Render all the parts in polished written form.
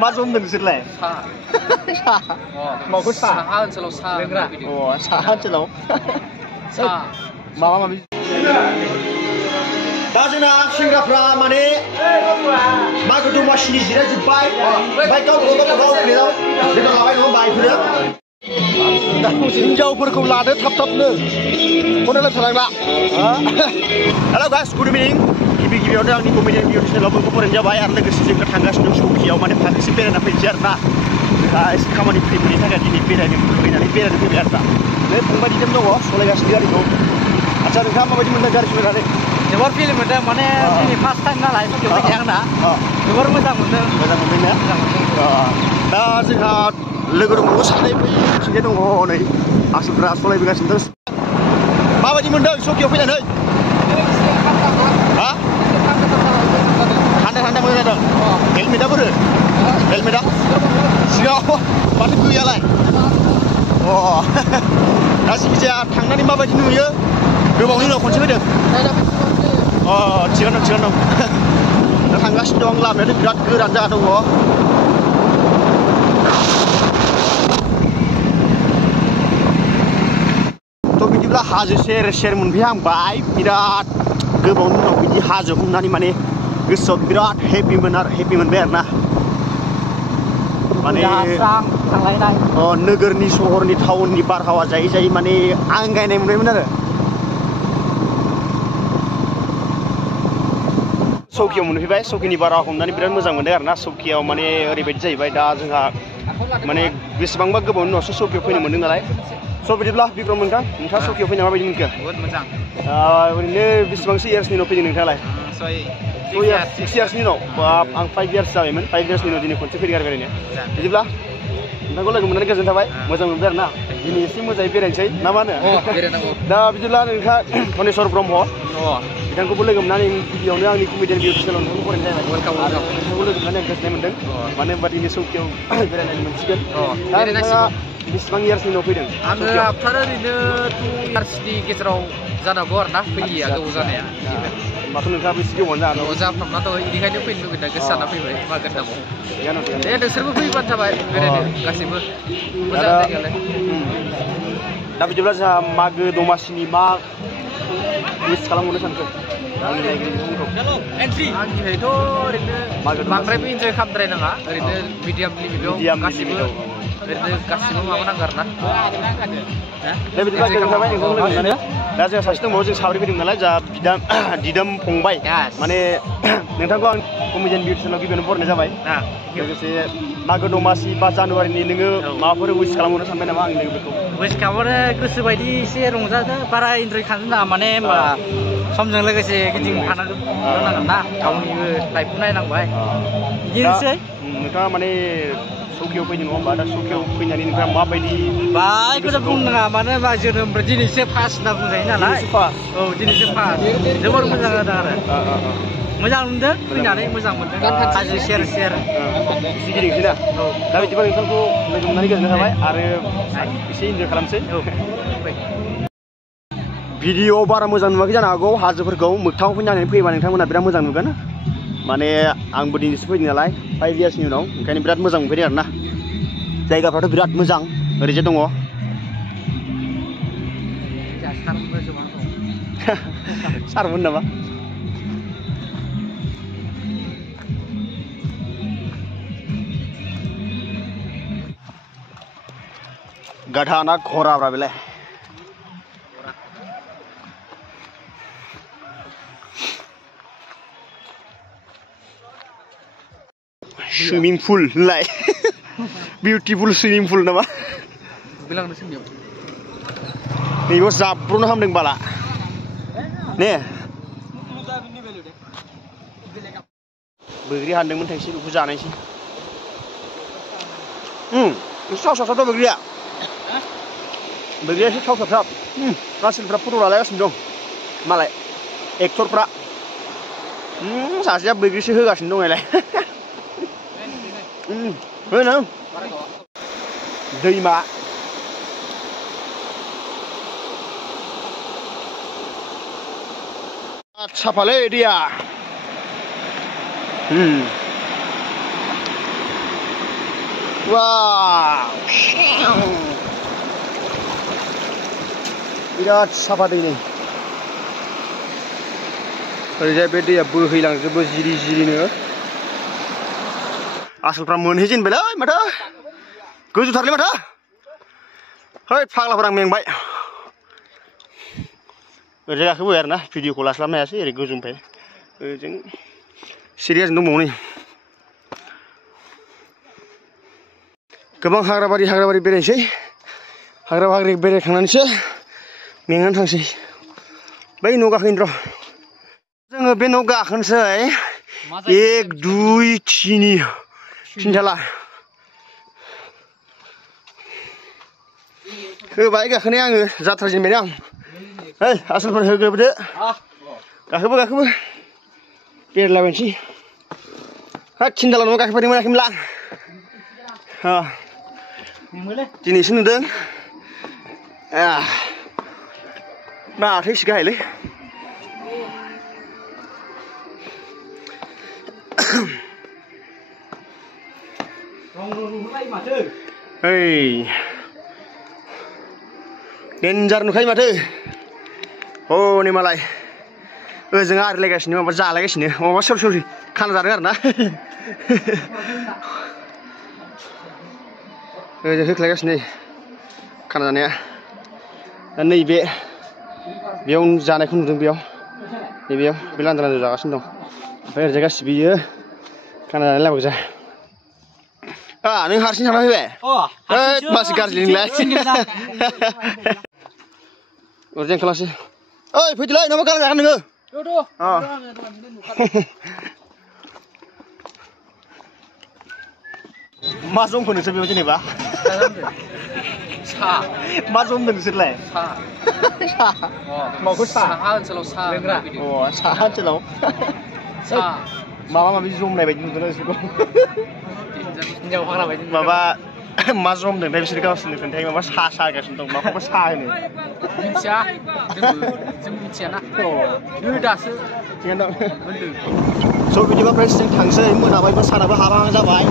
मा जम नोंसोरलाय माखौ सा साहा ओनसोलाव सा लोंग्रा अ साहा ओनसोलाव सा माबा माबि दा जोंना सेंग्राफ्रा माने मागो दमासिनि जिरायजोब्बाय ओमफ्राय गावबागाव प्लेटआव बेदर लाबाय नङा होमबा बेफोरो हिनजावफोरखौ लादो थाब थाबनो फन रायलायथारला हेल' गाइस गुड इभिनिं गिबियावनो आंनि कमेडियान भिडिअ चेनेलाव बयबो फरायनाय जाबाय आरो लोगोसे जोङो थांगासिनो दं सौकियाव माने फारसे बेरायना फैनोसै आरोना जोंहा एसे खामानि फैनायनि थाखाय दिनै बेरायनो फैबाय आरोना नै फंबाय दिदोम दङ सालायगासिनो गारिखौ आच्छा नोंथाङा माबायदि मोनदों गारि सालायनानै जोबोर फिल मोनदों माने दिनै फार्स्ट टाइम नालाय सौकियाव फैनाय आंना जोबोर मोजां मोनदों ना दा जोंहा लोगो दंबावो सानै फैथिंजाय दङ नै आसुफ्रा सालायबोगासिनो दं माबायदि मोनदों सौकियाव फैनानै हा थान्दा मोजां जादों हेलमेटआ बोरो हेलमेटआ सिगाङाव माथो गैयालाय अ दा जिखिजाया थांनानै माबायदि नुयो गोबावनि उनाव खनसे फैदों अ थिगानो दं दा थांगासिनो दं लामायाथ' बिराद गोरान जाना दङ थ' बिदिब्ला हाजो सेर मोनफैहांबाय बिराद गोबावनि उनाव बिदि हाजोखौ नुनानै माने गोसोआव बिराद हेपि मोनबाय आरोना माने नोगोरनि सहरनि टाउननि बारहावा जायै माने आंगायनाय मोनबायमोन आरो सौकियाव मोनफैबाय सौकिनि बारहावा हमनानै बिराद मोजां मोनदों आरोना सौकियाव माने ओरैबायदि जाहैबाय दा जोंहा माने बेसेबांबा गोबावनि उनावसो सौकियाव फैनो मोनदों नालाय स' बिदिब्ला बिक्रम नोंथाङा सौकियाव फैना माबायदि मोनखो जोबोद मोजां ओरैनो बेसेबांसो इयार्सनि उनाव फैदों नोंथाङालाय 6 इयार्सनि उनाव आं 5 इयार्स जाबायमोन 5 इयार्सनि उनाव दिनै खनसे फैदों आरो बेरायनो बिदिब्ला नोंथांखौ लोगो मोननानै गोजोन थाबाय मोजां मोनबाय आरोना दिनै एसे मोजाङै बेरायनोसै ना मा होनो दा बिदिब्ला नोंथाङा धनेस्वर ब्रह्म बिथांखौबो लोगो मोननानै गिबियावनो आंनि कमेडियान भिडिअ चेनेलाव नोंथांखौ फरायनाय जाबाय नोंथांखौ लोगो मोननानै आं गोजोननाय मोनदों मानो होनबा दिनै सौकियाव बेरायनानै मोनसिगोन दा नोंथाङा बेसेबां इयार्सनि उनाव फैदों आङो आफ्टार ओरैनो 2 इयार्सनि गेजेराव जानांगौ आरोना फैयैया गोबाव जानाया होमबाथ' नोंथाङाबो एसे गोबाव जानांगौ जाफ्रामना दं बेनिखायनो फैनो लुबैदों गोसो जाना फैबाय मागो दामाव दे नोंसोरबो फैबानो जाबाय बेरायनो गासैबो मोजां जायगायालाय दा बिदिब्ला जोंहा मागो दमासिनि मा मिस खालामहरनो सानखो आंनिफ्रायथ' ओरैनो बांद्रायबो इन्जय खालामद्रायनाङा ओरैनो मिडियामनि बेयाव गासिबो माबा नांगौ आरोना दे बिदिब्ला गोजोन थाबाय नोंथांखौ लोगो मोननानै दा जोंहा सासे दंबावो जों साब्रै फैदों नालाय जोंहा दिदोम फंबाय माने नोंथांखौ आं कमेडियान भिडिअ चेनेलाव गिबियावनो बरायनाय जाबाय लोगोसे मागो दमासि बा जानुवारिनि नोङो माबाफोर उइस खालामहरनो सानबाय नामा आंनि लोगोफोरखौ उइस खालामहरनो गोसो बायदि एसे रंजादो बारा इन्जय खालामनो नाङा माने होनबा समजों लोगोसे गिदिंफानांगोन ना गावनिबो लाइफखौ नायनांबाय बिदिनोसै नोंथाङा माने सौकियाव फैदों नङा होमबा दा सौकियाव फैनानै नोंथाङा माबायदि बायखौनो बुंनो नाङा मानो होनबा जोनोम दिनैसो फार्स्ट होनना बुंजायो नालाय औ दिनैसो फार्स्ट जोबोर मोजां जादों आरो मोजां मोनदों फैनानै मोजां मोनदों हाजो सेर गिदिंसै ना दा बिदिबा नोंथांखौ लोगो मोननानै गोजोननाय थाबाय आरो एसे इन्जय खालामसै भिडिअ बारा मोजां नुवाखै जानो हागौ हाजोफोरखौ मोगथाङाव फैनानै फैयोबा नोंथांमोना बिराद मोजां नुगोन माने आंबो दिनैसो फैदों नालाय 5 इयार्सनि उनाव ओंखायनो बिराद मोजां मोनफैदों आरोना जायगाफ्राथ' बिराद मोजां ओरैजाय दङ सारमोन नामा गधा ना घोड़ा बेलाय स्विमिं पुल लाय बिउटिफुल स्विमिं पुल नामा नैबो जाब्रनो हामदों बाला ने बैग्रि हानदोंमोन थाइसे बेखौ जानायसै सावसावसाव बैग्रिया एसे सावसाव मानसिफ्रा फट' लालायगासिनो दं मालाय एक्टरफ्रा सासेया बैग्रिसो होगासिनो दं नालाय होनो दैमा साफालै दैया Wow. Birat safa दै नै ओरैजाय बे दैया बोहैलांजोबो जिरि-जिरिनो आसलफ्रा मोनहैजेनबायलै माथो गोजौथारलै माथो है फाग्लाफोर आं मेंबाय ओरैजाय गाखोबोबाय आरोना भिडिअखौ लास्लाबनो हायासै ओरै गोजौनिफ्राय ओजों सिरियासनो दंबावो नै गोबां हाग्राबारि बेरायनोसै हाग्रा बेरायखांनानैसो मेंनानै थांसै बै न' गाखोनि र' जोङो बे न' गाखोनोसै 1 2 3 तिनथाला होबाय गाखोनाया आङो जाथारजेनबाय आं है आसलफोर होग्रोबोदो गाखोबो बेरायलाबायनोसै हा तिनथाला न' गाखोफेरनो मोनाखैमोनला दिनैसो नुदों माथो एसे गाहायलै डेन्जार नुखायो माथो हनै मालाय ओजों आरिलायगासिनो माबा जालायगासिनो माबा सरि खाना जादों आरोना ओजों होख्लायगासिनो खाना जानाया नैबे बेयाव जानायखौ नुदों बेयाव नैबेयाव बे लांदां जागासिनो दं ओमफ्राय ओरैजाय गासिबो बियो खाना जानाय लामा गोजा नों हारसिं थांना फैबाय मासि गाज्रि नोंलाय ओरैजाय ओंखारलांसै ओइ फैदोलै नोंबो गाना जागोन नोङो मा जमखौ नोंसोर बेयाव जेनेबा सा मा जमदों नोंसोरलाय सा माखौ साहा ओनसोलाव सा लोंग्रा साहा ओनसोलाव सा माबा माबि जमनाय बायदि नुदों नोंसोरखौ हिनजाव फाग्ला बायदि माबा मा जमदोंथाय बिसोर गावसोरनो खोन्थायो माबा सागासिनो दं माखौबा सा होनो मिथिया जों मिथियाना दासो थिगानो दं स' बिदिबा फ्रेन्ड्स जों थांसै मोनाबायबो सानाबो हाबहां जाबाय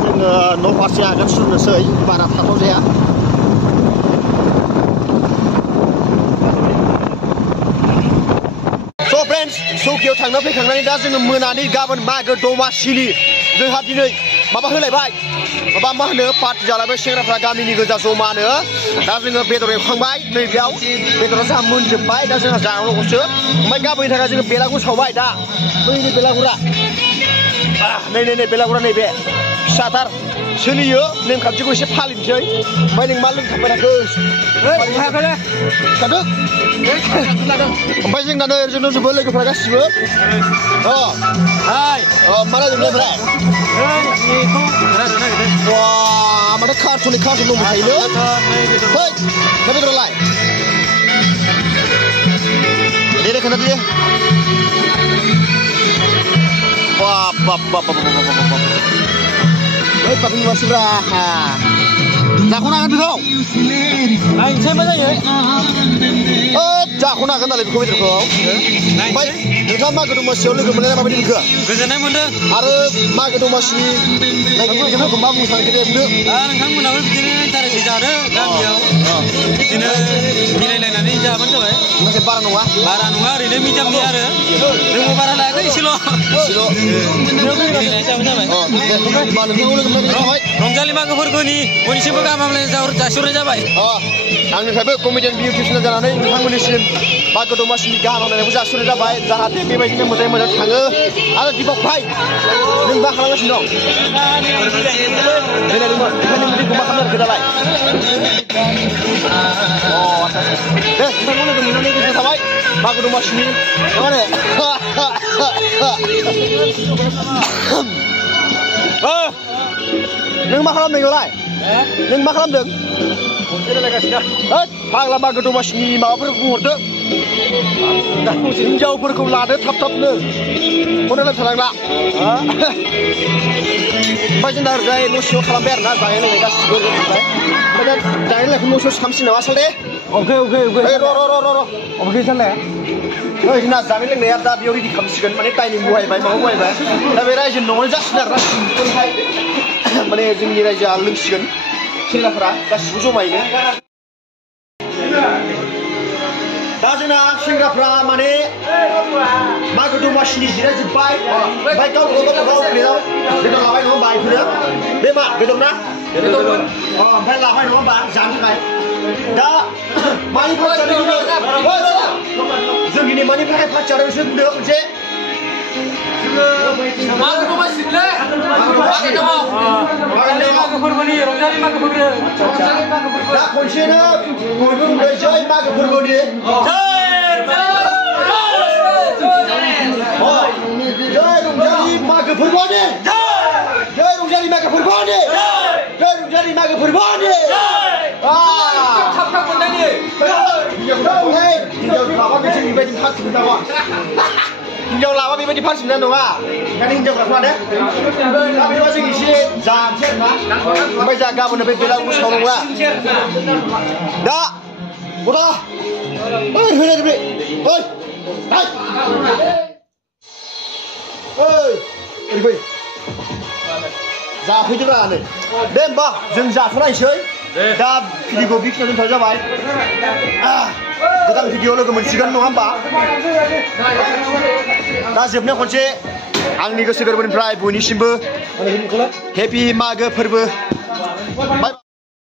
जोङो न' फारसे आगान सुरनोसै बारा थाथाव जाया स' फ्रेन्ड्स सौकियाव थांना फैखांनानै दा जोङो मोनानि गाबोन मागो दमासिनि जोंहा दिनै माबा होलायबाय माबा मा होनो पार्टि जालायबाय सेंग्राफ्रा गामिनि गोजा जमानो दा जोङो बेदर एवखांबाय नैबेयाव बेदरा जोंहा मोनजोबबाय दा जोंहा जानांगौसो ओमफ्राय गाबोननि थाखाय जोङो बेलागुर सावबाय दा बैनि बेलागुरा नै बेलागुरा नैबे फिसाथार सोलियो नेमखान्थिखौ एसे फालिनोसै ओमफ्राय नों मा लोंखांबाय थाखो सिखादों ओमफ्राय जोंना नै ओरैनो दंजोबो लोगोफ्रा गासिबो मा रायजोबनो ओमफ्राय माथो कार्टुन दंबाय थायोलै फै ना बेदरालाय दे खोन्थादो दे पार्टि मानसिफ्रा जाख'नो हागोन बेखौ नायनोसै मा जायो जाख'नो हागोन नालाय बेखौ बेदरखौ ओमफ्राय नोंथाङा मागो दमासियाव लोगो मोननाया माबायदि मोनखो गोजोननाय मोनदों आरो मागो दमासिनि नायगिरिफोरखौ मा बुंनो सानखो दे बुंदो नोंथांमोनाबो बिदिनो इन्टारेस्ट जादों गामियाव बिदिनो मिलायलायनानै जाबानो जाबाय माखासे बारा नङा ओरैनो मिडियामनि आरो जोंबो बारा लायाखै एसेल' मिलायनानै जाबानो जाबाय रंजालि मागो फोरबोनि बयनिसिमबो गाहाम हामलायनाय जासिहरनाय जाबाय आंनिफ्रायबो कमेडियान इउटिउब चेनेल जानानै नोंथांमोननिसिम मागो दमासिनि गाहाम हामलायनायखौ जासिहरनाय जाबाय जाहाथे बेबायदिनो मोजाङै थाङो आरो दिपक भाइ नों मा खालामगासिनो दं बेरायदोंमोन ओंखायनो मुलिखौ मा खालामनो दालाय दे नोंथांखौ लोगो मोननानै गोजोननाय थाबाय मागो दमासिनि माने नों मा खालामदों बेयावलाय नों मा खालामदों फाग्ला मागो दमासिनि माबाफोर बुंहरदो हिनजावफोरखौ लादो थाबनो फन रायलायथारनांला ओमफ्राय जोंना ओरैजाय न' सिङाव खालामबाय आरोना जानाय लोंनाय गासिबो ओमफ्राय दा जानाय लोंनायखौ न' सिङाव खालामसिन नामा आसोल दे अके अबे सानलाय जोंना जानाय लोंनाया दा बेयाव रेडि खालामसिगोन माने डाइनिं बहायबाय माबा बहायबाय दा बे रायजोनि न'आवनो जासिगोन आरोना सिम्पोलहाय माने जोंनि रायजोआ लोंसिगोन सेंग्राफोरा गासिबो जमायैनो दा जोंना सेंग्राफ्रा माने मागो दमासिनि जिरायजोब्बाय ओमफ्राय गावबा गाव प्लेटआव बेदर लाबाय नङा होमबा बेफोरो बे मा बेदर ना बेदरमोन ओमफ्राय लाबाय नङा होमबा जानो थाखाय दा मानि पार्टि जों दिनै मानि थाखाय पार्टि जादों बिसोर बुंदों मोनसे मागो दमासिलै मागो फोरबोनि रंजालि मागो फोरबो दा खनसेनो बयबो बुंदों जय मागो फोरबोनि जय रंजालि मागो फोरबोनि जय रंजालि मागो फोरबोनि जय रंजालि मागो फोरबोनि थाब थाब मोननायनि हिनजाव लाबा जोंनि बायदि फार्टिमोन नामा हिनजाव लाबा बेबायदि फार्टिमोन नङा ओंखायनो हिनजावफ्रा दा बेबा जों एसे जानोसै आरोना ओमफ्राय जोंहा गाबोन बे बेलागुर सावनांगौआ दा गदा ओइ होलाय बे ओइ ओरै फै जाफैदोब्रा नै दे होमबा जों जाथ'नायसै दा भिडिअखौ बेखिनियाव दोनथ'नाय जाबाय गोदान भिडिअ लोगो मोनसिगोन नङा होमबा दा जोबनायाव खनसे आंनि गोसो गोरबोनिफ्राय बयनिसिमबो हेपि मागो फोरबो